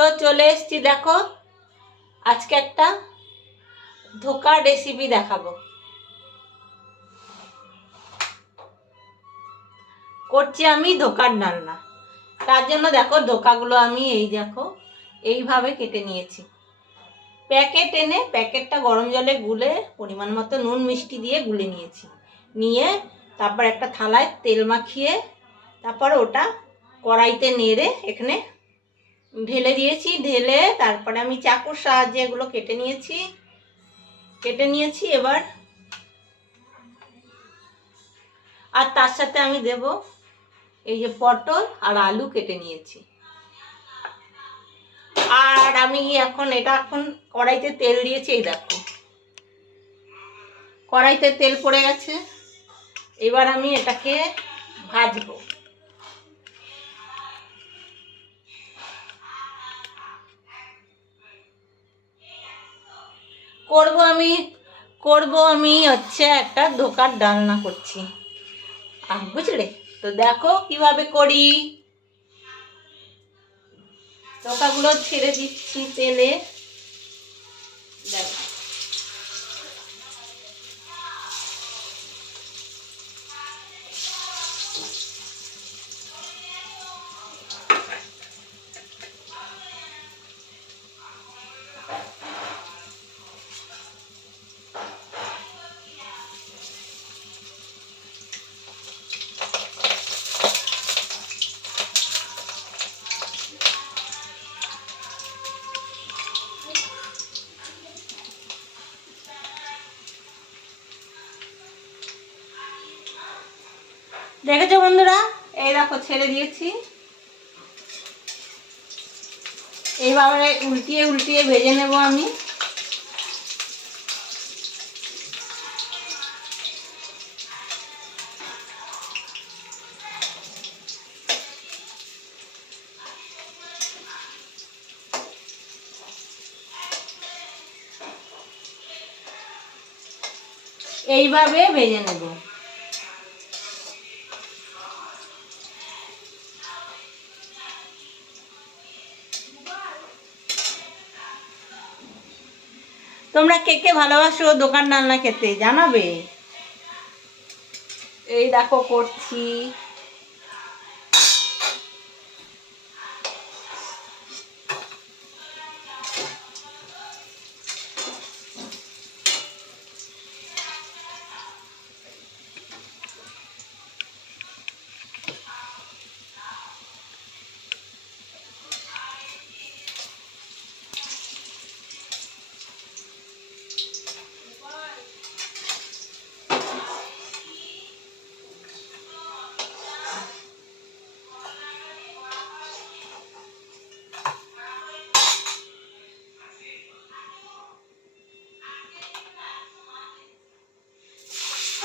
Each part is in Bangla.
তো চলে এসেছি, দেখো আজকে একটা ধোকার রেসিপি দেখাবো। করছি আমি ধোকার ডালনা। তার জন্য দেখো ধোকাগুলো আমি দেখো এইভাবে কেটে নিয়েছি। প্যাকেট এনে প্যাকেটটা গরম জলে গুলে পরিমাণ মতো নুন মিষ্টি দিয়ে গুলে নিয়েছি। নিয়ে তারপর একটা থালায় তেল মাখিয়ে তারপর ওটা কড়াইতে নেড়ে এখানে ঢেলে দিয়েছি। ঢেলে তারপরে আমি চাকুর সাহায্যে এগুলো কেটে নিয়েছি। এবার আর তার সাথে আমি দেব এই যে পটল আর আলু কেটে নিয়েছি। আর আমি এখন কড়াইতে তেল দিয়েছি। এই দেখো কড়াইতে তেল পড়ে গেছে। এবার আমি এটাকে ভাজবো। করব আমি হচ্ছে একটা ধোকার ডালনা করছি, আর বুঝলে তো দেখো কিভাবে করি। ধোকাগুলো ছেড়ে দিচ্ছি তেলে। দেখো দেখেছো বন্ধুরা, এই দেখো ছেড়ে দিয়েছি। এইভাবে উল্টিয়ে উল্টিয়ে ভেজে নেব আমি। এইভাবে ভেজে নেব। তোমরা কে কে ভালোবাসো দোকান ডালনা খেতে জানাবে। এই দেখো করছি।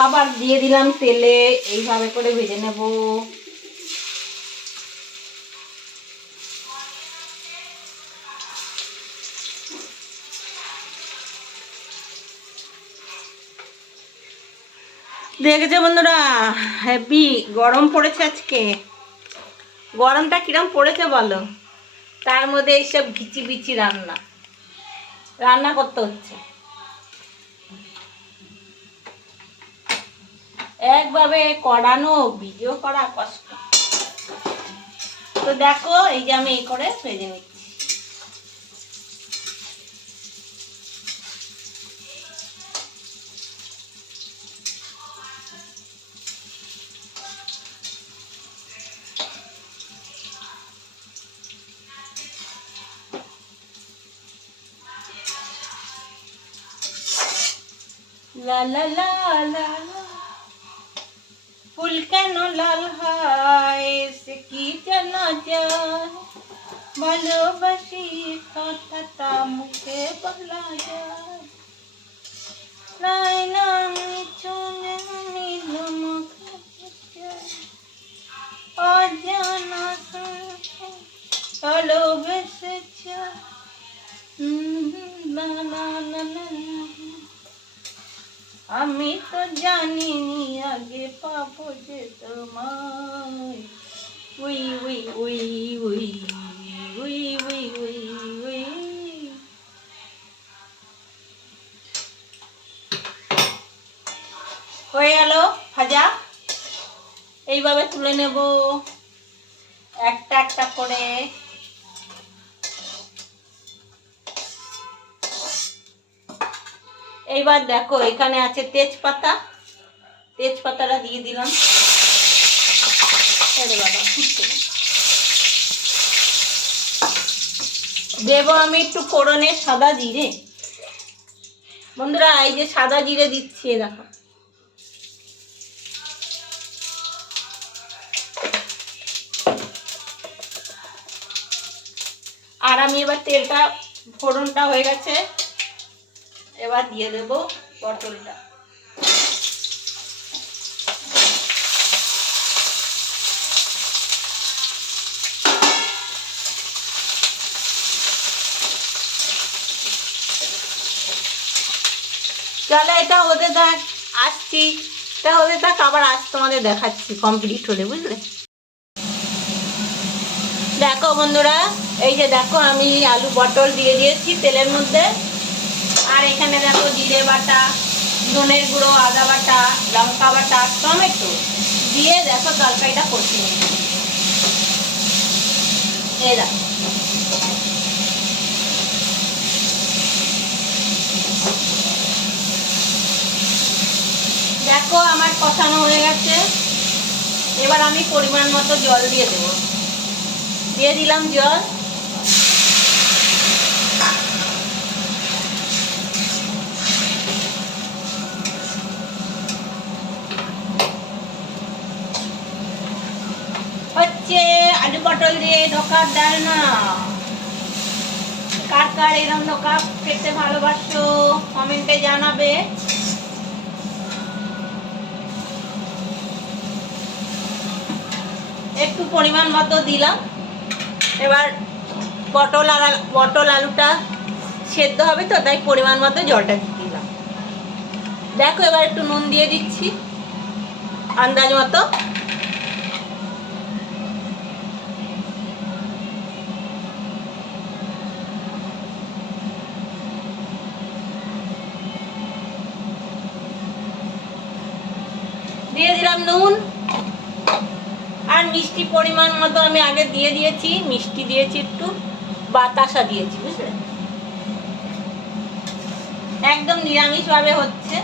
আবার দিয়ে দিলাম তেলে। এইভাবে করে ভেজে নেব। দেখেছো বন্ধুরা, হেভি গরম পড়েছে আজকে। গরমটা কিরম পড়েছে বলো, তার মধ্যে এইসব ঘিচি বিচি রান্না করতে হচ্ছে। একভাবে করানো ভিডিও করা কষ্ট। তো দেখো এই যে আমি এই করে ভেজে নিচ্ছি। লা লা লা লা ফুল কেন লাল হয় সে কি জানা যায়, ভালোবাসি কথাটা মুখে বলা যায়। নাই নাই চলে নিলাম অজানা ভালোবেসেছ। না না না না আমি তো জানিনি আগে পাবো যে তোমায়। We we we we we we we ভাজা। এইভাবে তুলে নেব একটা একটা করে। এইবার দেখো এখানে আছে তেজপাতা, তেজপাতাটা দিয়ে দিলাম। দেবো আমি একটু ফোড়নে সাদা জিরে। বন্ধুরা এই যে সাদা জিরে দিচ্ছি, দেখো। আর আমি এবার তেলটা, ফোড়নটা হয়ে গেছে, এবার দিয়ে দেব পটলটা। চলো এটা হতে থাক, আসছি। এটা হতে থাক, আবার আজ তোমাদের দেখাচ্ছি কমপ্লিট হলে, বুঝলে। দেখো বন্ধুরা, এই যে দেখো আমি আলু পটল দিয়ে দিয়েছি তেলের মধ্যে। আর এখানে দেখো জিরে বাটা, ধনের গুঁড়ো, আদা বাটা, লঙ্কা বাটা, টমেটো দিয়ে দেখো তরকারিটা কষিয়ে নিচ্ছি। এই দেখো দেখো আমার কষানো হয়ে গেছে। এবার আমি পরিমাণ মতো জল দিয়ে দেবো। দিয়ে দিলাম জল। হচ্ছে আলু পটল দিয়ে ধোকার ডালনা। কার কার এরকম ধোকা খেতে ভালোবাসো কমেন্টে জানাবে। একটু পরিমাণ মতো দিলাম। এবার পটল আলুটা সেদ্ধ হবে তো, তাই পরিমাণ মতো জলটা দিলাম। দেখো এবার একটু নুন দিয়ে দিচ্ছি আন্দাজ মতো। দিয়ে দিলাম নুন। আর মিষ্টি পরিমাণ মতো আমি আগে দিয়ে দিয়েছি, মিষ্টি দিয়েছি একটু, বাতাসা দিয়েছি, বুঝলে। একদম নিরামিষ ভাবে হচ্ছে।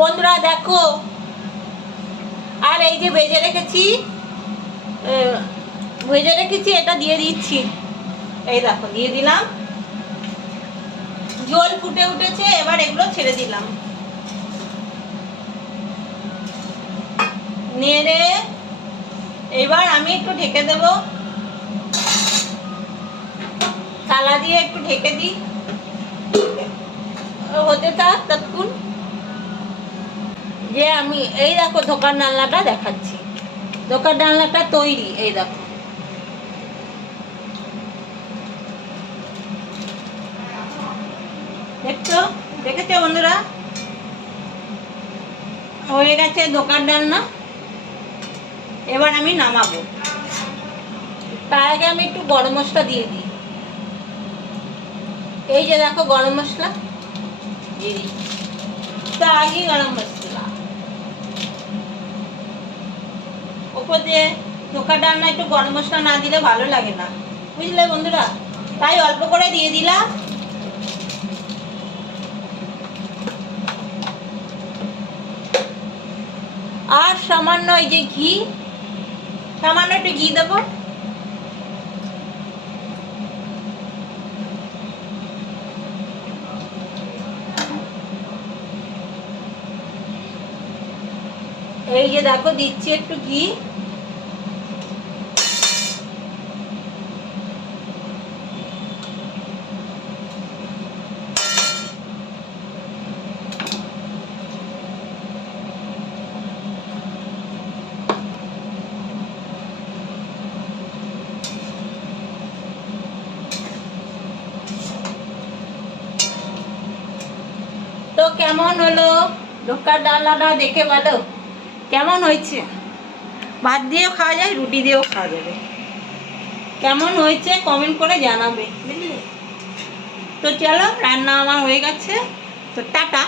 বন্ধুরা দেখো, আর এই যে ভেজে রেখেছি এটা দিয়ে দিচ্ছি। এই দেখো দিয়ে দিলাম। জল ফুটে উঠেছে, এবার এগুলো ছেড়ে দিলাম। নেড়ে এবার আমি একটু ঢেকে দেব, থালা দিয়ে একটু ঢেকে দিই, হতে থাক ততক্ষণ। যে আমি এই দেখো ধোকার ডালনাটা দেখাচ্ছি। ধোকার ডালনাটা তৈরি, এই দেখো। দেখছো, দেখেছো বন্ধুরা, হয়ে গেছে ধোকার ডালনা। এবার আমি নামাবো। তার আগে আমি একটু গরম মশলা দিয়ে দিই। এই যে দেখো গরম মশলা দিয়ে দিই। তার আগে গরম মশলা ওপর দিয়ে, ধোকার ডালনা একটু গরম মশলা না দিলে ভালো লাগে না, বুঝলে বন্ধুরা, তাই অল্প করে দিয়ে দিলাম। আর সামান্য এই যে ঘি, সামান্য একটু ঘি দেবো। এই যে দেখো দিচ্ছি একটু ঘি। কেমন হলো ধোকার ডালনাটা দেখে বলো কেমন হয়েছে। ভাত দিয়েও খাওয়া যায়, রুটি দিয়েও খাওয়া যাবে। কেমন হয়েছে কমেন্ট করে জানাবে, বুঝলে। তো চলো, রান্না আমার হয়ে গেছে, তো টাটা।